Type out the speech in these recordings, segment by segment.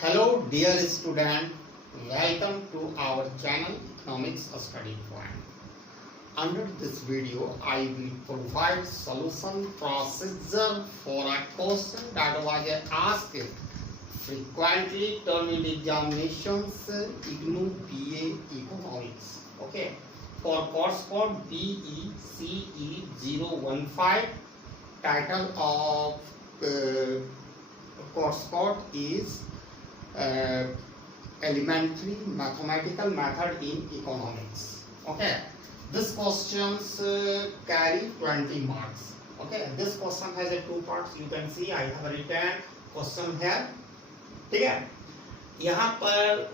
Hello dear student, welcome to our channel Economics Study Point. Under this video, I will provide solution procedure for a question that was asked frequently termed in examinations IGNOU BA Economics. Okay, for course code BECE015, title of course code is elementary mathematical method in economics. Okay, this questions carry 20 marks. Okay, this question has a two parts. You can see I have written question here. ठीक है, यहाँ पर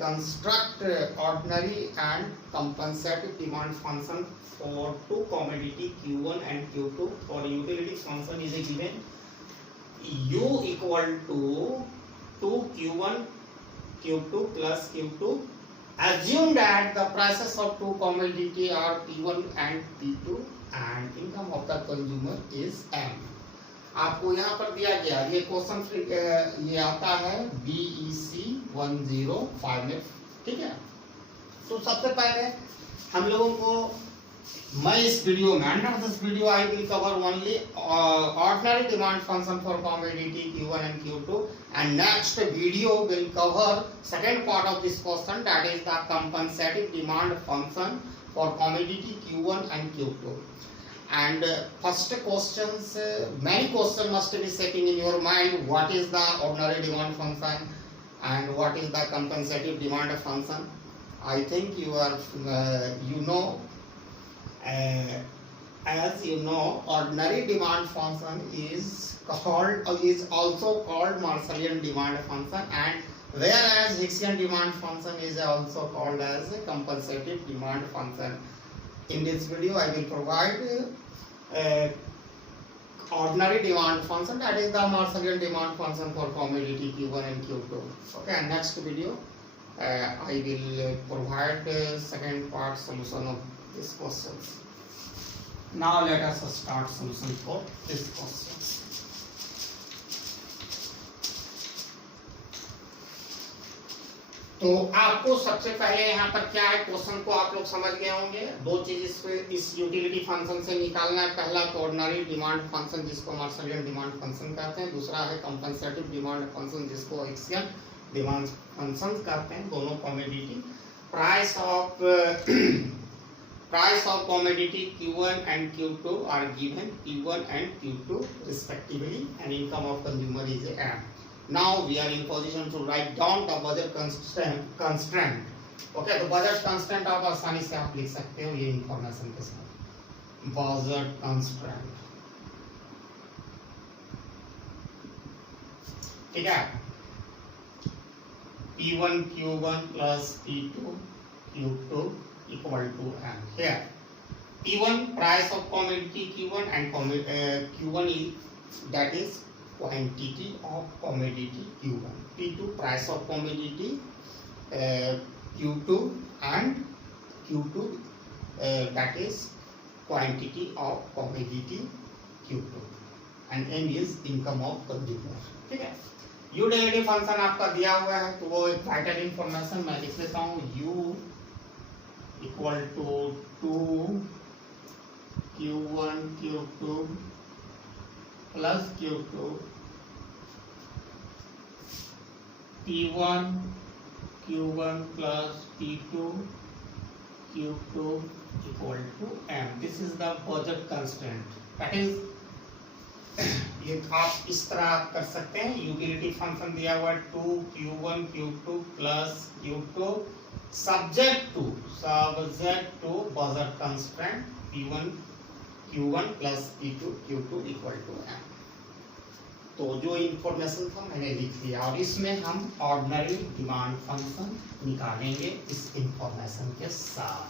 construct ordinary and compensative demand function for two commodity Q1 and Q2. For utility function is given U equal to 2Q1 Q2 plus Q2. Assume that the prices of two commodity are P1 and P2 and income of the consumer is M. आपको यहाँ पर दिया गया ये question ये आता है BEC 105 में. ठीक है, तो सबसे पहले हम लोगों को मैं इस वीडियो में under this video I will cover only ordinary demand function for commodity Q1 and Q2 and next video will cover second part of this question, that is the compensative demand function for commodity Q1 and Q2. And first questions, many questions must be setting in your mind, what is the ordinary demand function and what is the compensative demand function. I think you are you know, as you know, ordinary demand function is also called Marshallian demand function, and whereas Hicksian demand function is also called as a compensative demand function. In this video I will provide ordinary demand function, that is the Marshallian demand function for commodity Q1 and Q2. Okay, and next video I will provide second part solution of this questions. Now let us start solution for this questions. तो आपको सबसे पहले यहाँ पर क्या है, question को आप लोग समझ गए होंगे. दो चीज इस यूटिलिटी फंक्शन से निकालना है. पहला तो ऑर्डिनरी डिमांड फंक्शन जिसको मार्शलियन डिमांड फंक्शन कहते हैं, दूसरा है कंपनसेटिव डिमांड फंक्शन जिसको हिक्सियन डिमांड फंक्शन कहते हैं. दोनों commodity price of commodity Q1 and Q2 are given, Q1 and Q2 respectively, and income of consumer is M. Now we are in position to write down the budget constraint. Okay, तो budget constraint आप आसानी से आप लिख सकते हो ये information के साथ. budget constraint, ठीक है. P1 Q1 plus P2 Q2 equal to M. Here P1 price of commodity Q1 and Q1 is, that is quantity of commodity Q1. P2 price of commodity Q2 and Q2 that is quantity of commodity Q2 and M is income of consumer. ठीक है, utility function आपका दिया हुआ है तो वो एक vital information मैं लिख लेता हूँ. U equal to 2 Q1 Q2 plus Q2 P1 Q1 plus P2 Q2 equal to M. This is the budget constraint. That is ये आप इस तरह आप कर सकते हैं. यूटिलिटी फंक्शन दिया हुआ 2 Q1 Q2 plus Q2 subject to budget constraint P1 Q1 plus P2 Q2 equal to M. तो जो इंफॉर्मेशन था मैंने लिख दिया और इसमें हम ऑर्डिनरी डिमांड फंक्शन निकालेंगे इस इंफॉर्मेशन के साथ.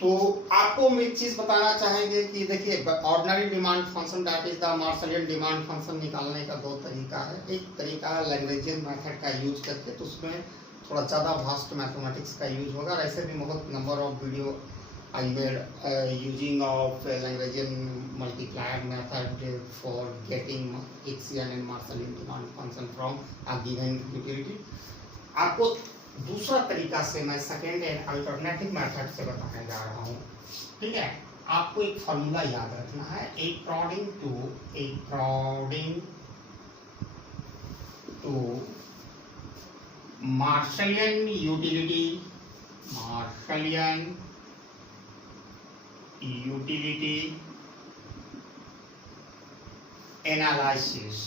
तो आपको हम एक चीज बताना चाहेंगे कि देखिए ordinary demand function that is the Marshallian demand function निकालने का दो तरीका है. एक तरीका है लैग्रेंजियन मेथड का यूज करके, तो उसमें थोड़ा ज़्यादा वास्ट मैथमेटिक्स का यूज होगा. ऐसे भी बहुत number of video I made using of Lagrangian multiplier method for getting HCl and Marshall demand function from a given utility. आपको दूसरा तरीका से मैं सेकेंड एंड अल्टरनेटिव मेथड से बताने जा रहा हूँ, ठीक है। आपको एक फॉर्मूला याद रखना है, according to Marshallian utility analysis,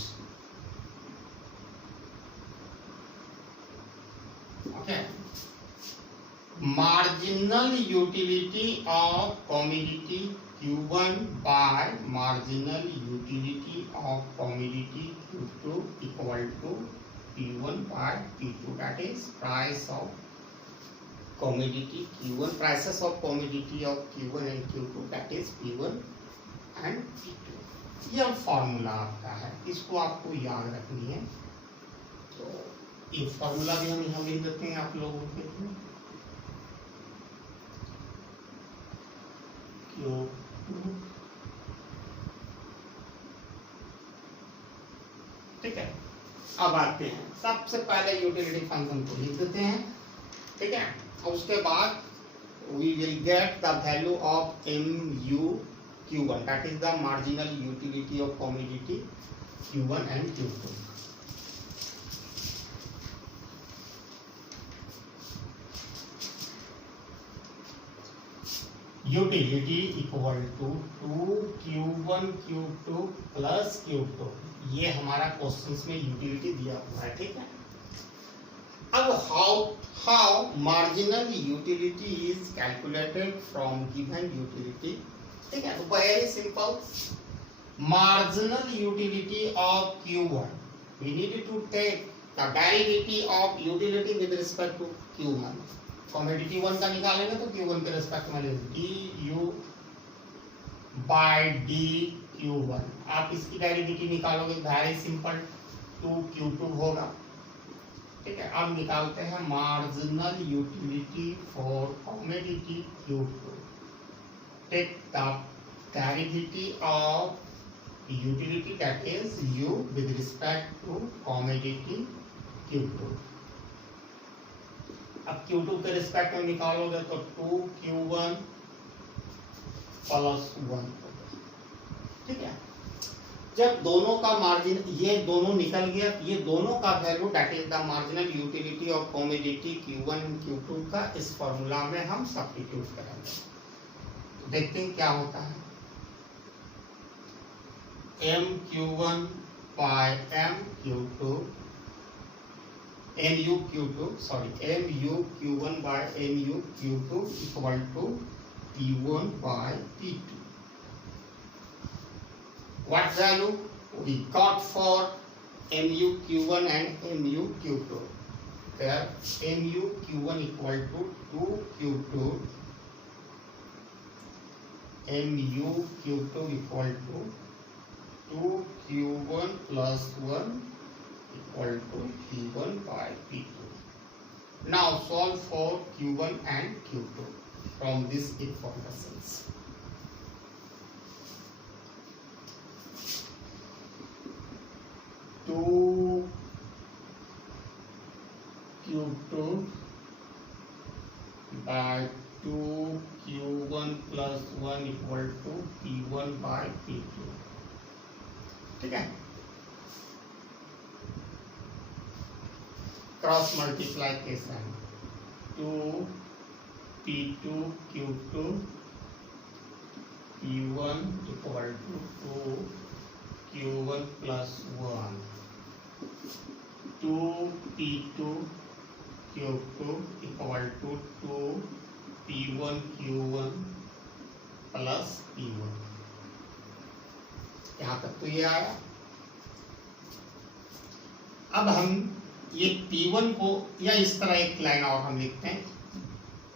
okay. Marginal utility of commodity Q1 by marginal utility of commodity Q2 equal to P1 by P2, that is price of commodity Q1, prices of commodity of Q1 and Q2, that is P1 and P2। यह formula आपका है, इसको आपको याद रखनी है। तो ये फॉर्मूला भी हम यहाँ लिख देते हैं आप लोगों के लिए। ठीक है, अब आते हैं, सबसे पहले यूटिलिटी फंक्शन को लिख देते हैं, ठीक है। और उसके बाद we will get the value of MU Q1, that is the marginal utility of commodity Q1 and Q2। Utility equal to 2Q1 Q2 plus Q2, ये हमारा क्वेश्चंस में यूटिलिटी दिया हुआ है, ठीक है। अब how marginal utility is calculated from given utility, ठीक है। तो very simple, marginal utility of Q1, we need to take the derivative of utility with respect to Q1। Commodity 1 का निकालेंगे तो Q1 के रिस्पेक्ट में du बाय dQ1। आप इसकी डेरिवेटिव निकालोगे, वेरी सिंपल, 2Q2 होगा, ठीक है। अब निकालते हैं marginal utility for commodity Q2, take the derivative of utility that is u with respect to commodity Q2। अब Q2 के रिस्पेक्ट में निकालोगे तो 2Q1 प्लस 1, ठीक है। जब दोनों का मार्जिन, ये दोनों निकल गया, ये दोनों का value that is the marginal utility of commodity Q1 and Q2 का इस फॉर्मूला में हम सब्स्टिट्यूट करेंगे। देखते हैं क्या होता है। MQ1 by MQ2 MUQ1 by MUQ2 equal to P1 by P2। What value we got for MUQ1 and MUQ2? There MUQ1 equal to 2Q2, MUQ2 equal to 2Q1 plus 1 equal to P1 by P2। Now solve for Q1 and Q2 from these informations। Two Q2 by 2Q1 plus 1 equal to P1 by P2, ठीक है। Cross multiplication, 2P2 Q2 P1 equal to 2Q1 plus 1, 2P2 Q2 equal to 2P1 Q1 plus P1। यहाँ तक तो ये आया। अब हम ये P1 को, या इस तरह एक लाइन और हम लिखते हैं,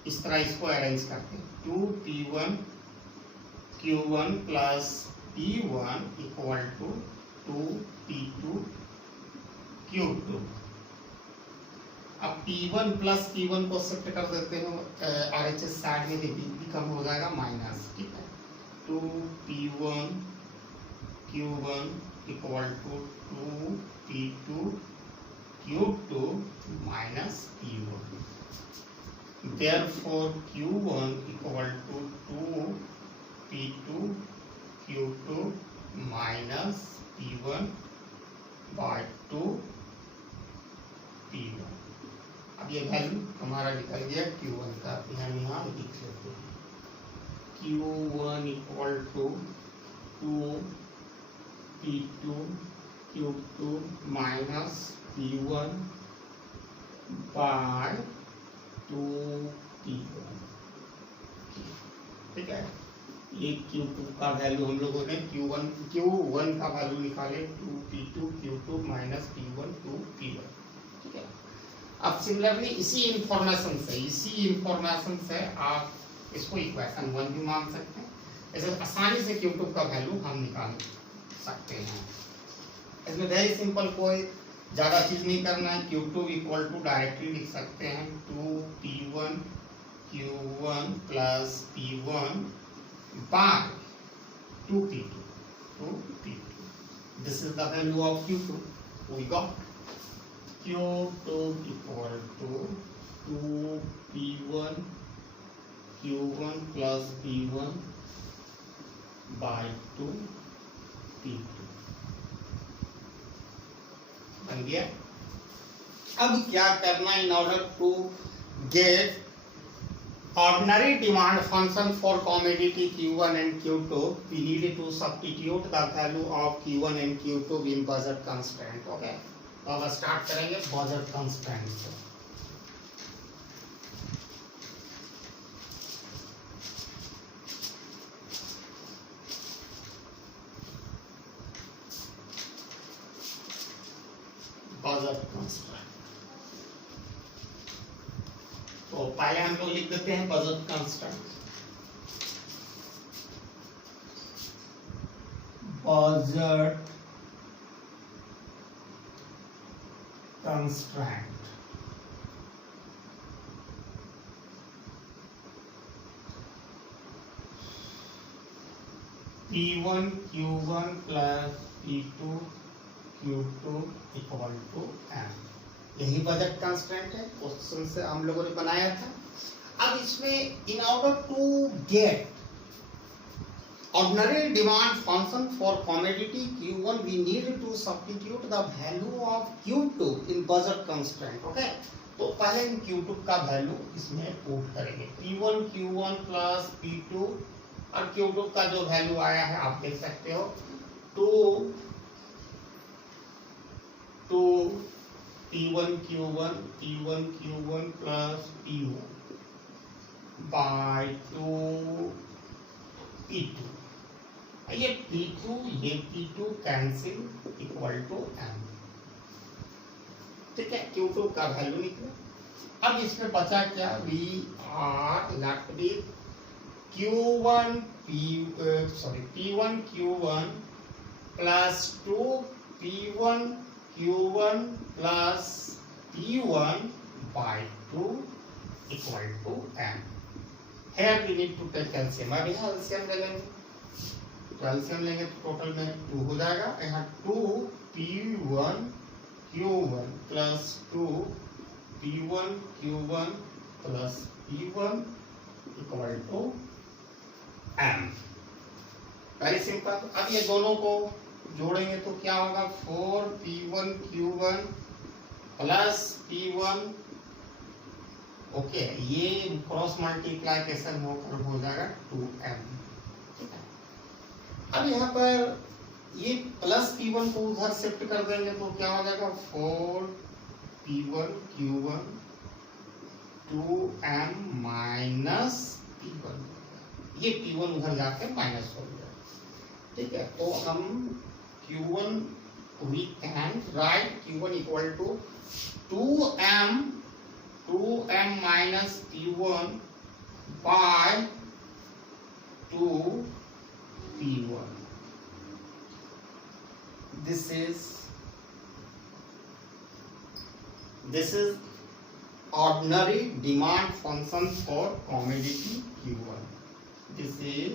इस तरह इसको अरेंज करते हैं, 2P1 Q1 plus P1 equal to 2P2 Q2। अब P1 प्लस P1 को शिफ्ट कर देते हैं RHS साइड में, भी कम हो जाएगा माइनस, ठीक है। 2P1 Q1 equal to 2 P2 Q2 minus P1. Therefore Q1 equal to 2 P2 Q2 minus P1 by 2 P1. अब ये वैल्यू हमारा निकल गया Q1 का, हम यहाँ लिख लेते हैं Q1 equal to 2 P2 Q2 minus P1 by 2 P1. ठीक है, ये Q2 का वैल्यू हम लोगों ने Q1 का वैल्यू निकाले 2 P2 Q2 minus P1 2 P1. ठीक है, अब सिमिलरली इसी इंफॉर्मेशन से आप इसको इक्वेशन 1 भी मान सकते हैं. ऐसे आसानी से Q2 का वैल्यू हम निकाल सकते हैं. इसमें वेरी सिंपल, कोई ज़्यादा चीज़ नहीं करना है. Q2 इक्वल टू डायरेक्टली लिख सकते हैं 2 P1 Q1 plus P1 by 2 P2. This is the value of Q2. We got Q2 equal to 2 P1 Q1 plus P1 by 2 P2. बन गया. अब क्या करना, in order to get ordinary demand function for commodity Q1 and Q2, we need to substitute the value of Q1 and Q2 in budget constraint. Okay, तो अब start करेंगे budget constraint से. budget constraint. तो पहले हम लोग लिख देते हैं budget constraint. Budget constraint P1 Q1 plus P2 Q2 equal to M. यही बजट कंस्ट्रेंट है, क्वेश्चन से हम लोगों ने बनाया था. अब इसमें in order to get ordinary demand function for commodity Q1 we need to substitute the value of Q2 in budget constraint. Okay, तो पहले हम Q2 का वैल्यू इसमें पुट करेंगे. P1 Q1 प्लस P2 और Q2 का जो वैल्यू आया है आप देख सकते हो 2 P1 Q1 plus P1 by 2 P2. ये P2 cancel equal to M. ठीक है, Q2 का वैल्यू निकला. अब इसमें बचा क्या, we are left with P1 Q1 plus 2 P1 Q1 plus P1 by 2 equal to M. Here we need to take LCM. अब यहाँ LCM ले लेंगे, तो LCM लेंगे तो टोटल में 2 हो जाएगा. यहाँ 2 P1 Q1 plus 2 P1 Q1 plus P1 equal to M. Very simple. अब ये दोनों को जोड़ेंगे तो क्या होगा, 4 P1 Q1 plus P1. Okay, ये क्रॉस मल्टीप्लाइकेशन होकर हो जाएगा 2M. ठीक है, अब यहाँ पर ये प्लस P1 को उधर शिफ्ट कर देंगे तो क्या हो जाएगा 4 P1 Q1 2M minus P1. ये P1 उधर जाकर माइनस हो गया. ठीक है, तो हम Q1 we can write Q1 equal to 2M minus P1 by 2 P1. This is ordinary demand function for commodity Q1. This is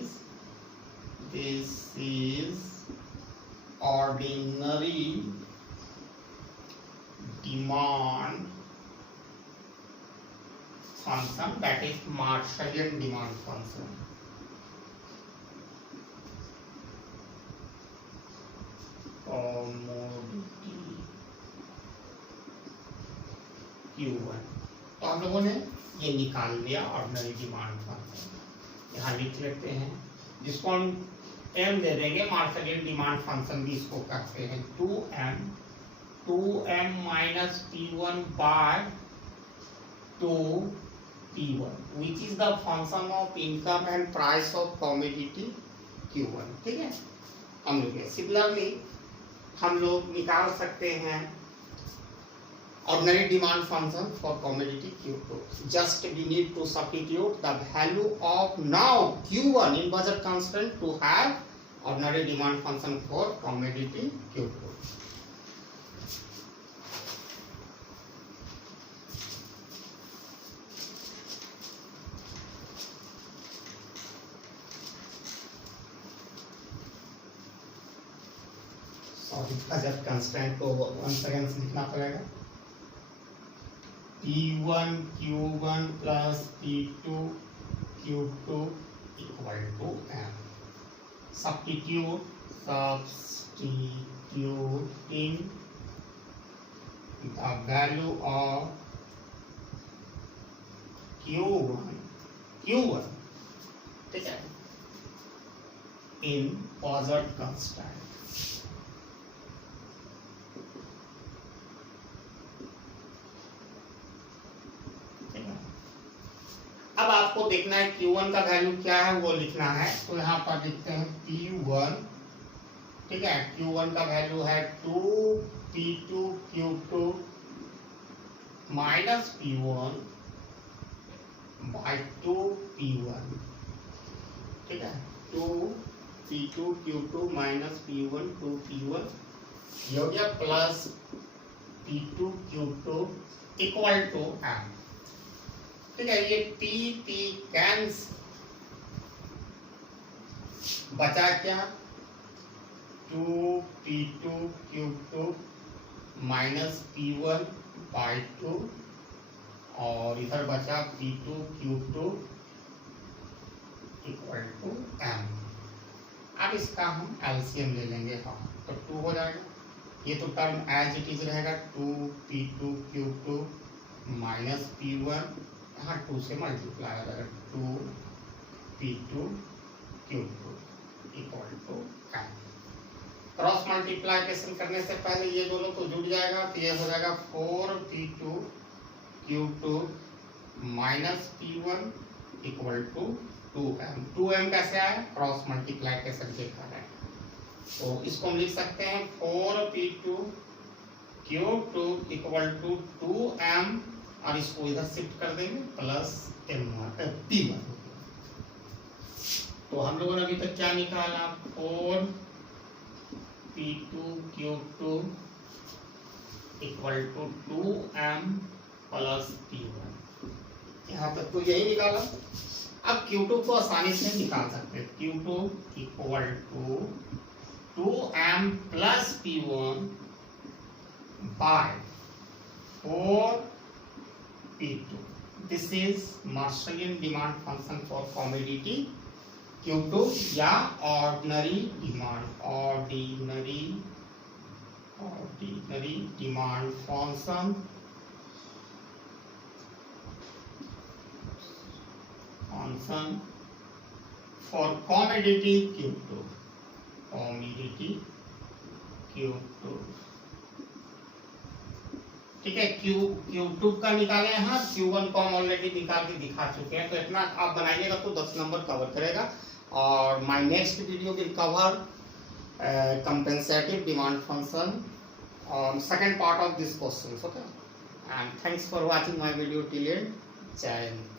ordinary demand function, that is Marshallian demand function. Commodity Q1, तो हम लोगों ने ये निकाल लिया ordinary demand function, यहाँ लिख लेते हैं, जिसको हम m दे देंगे, मार्शलियन डिमांड फंक्शन भी इसको कहते हैं, 2m minus p1 by 2p1 which is the function of income and price of commodity Q1. ठीक है, हम लोग सिमिलरली हम लोग निकाल सकते हैं ordinary demand function for commodity Q2. Just we need to substitute the value of now Q1 in budget constraint to have ordinary demand function for commodity Q2. Sorry, budget constraint को once again लिखना पड़ेगा, P1 Q1 plus P2 Q2 equal to M. Substituting the value of Q1 ठीक है, in budget constraint. अब आपको देखना है Q1 का वैल्यू क्या है वो लिखना है, तो यहाँ पर लिखते हैं P1, ठीक है, Q1 का वैल्यू है 2P2 Q2 minus P1 by 2P1, ठीक है, 2P2 Q2 minus P1 2P1 ये हो गया, plus P2 Q2 equal to M. ठीक है, ये P कैंस बचा क्या, 2P2 Q2 minus P1 by 2 और इधर बचा P2 Q2 equal to M. अब इसका हम एलसीएम ले लेंगे, हाँ तो 2 हो जाएगा, ये तो टर्म एज इट इज रहेगा, 2P2 Q2 माइनस P1 यहाँ 2 से मल्टीप्लाई हो जाएगा, 2P2 Q2 equal to M. Cross multiplication करने से पहले ये दोनों तो जुड़ जाएगा, तो ये हो जाएगा 4P2 Q2 minus P1 equal to 2M. 2M कैसे आया, क्रॉस मल्टीप्लाइकेशन के कारण, तो इसको हम लिख सकते हैं 4P2 Q2 equal to 2M और इसको इधर शिफ्ट कर देंगे प्लस P1. तो हम लोगों ने अभी तक क्या निकाला, 4P2 Q2 equal to 2M plus P1, यहाँ तक तो यही निकाला. अब Q2 को आसानी से निकाल सकते हैं, Q2 equal to 2M plus P1 by 4P2. This is Marshallian demand function for commodity Q2 या ordinary demand demand function for commodity Q2. ठीक है, Q2 का निकाले हैं, Q1 को हम ऑलरेडी निकाल के दिखा चुके हैं, तो इतना आप बनाइएगा तो 10 नंबर कवर करेगा. और my next video will cover compensative demand function on second part of this question. Okay, and thanks for watching my video till end. Jai Hind.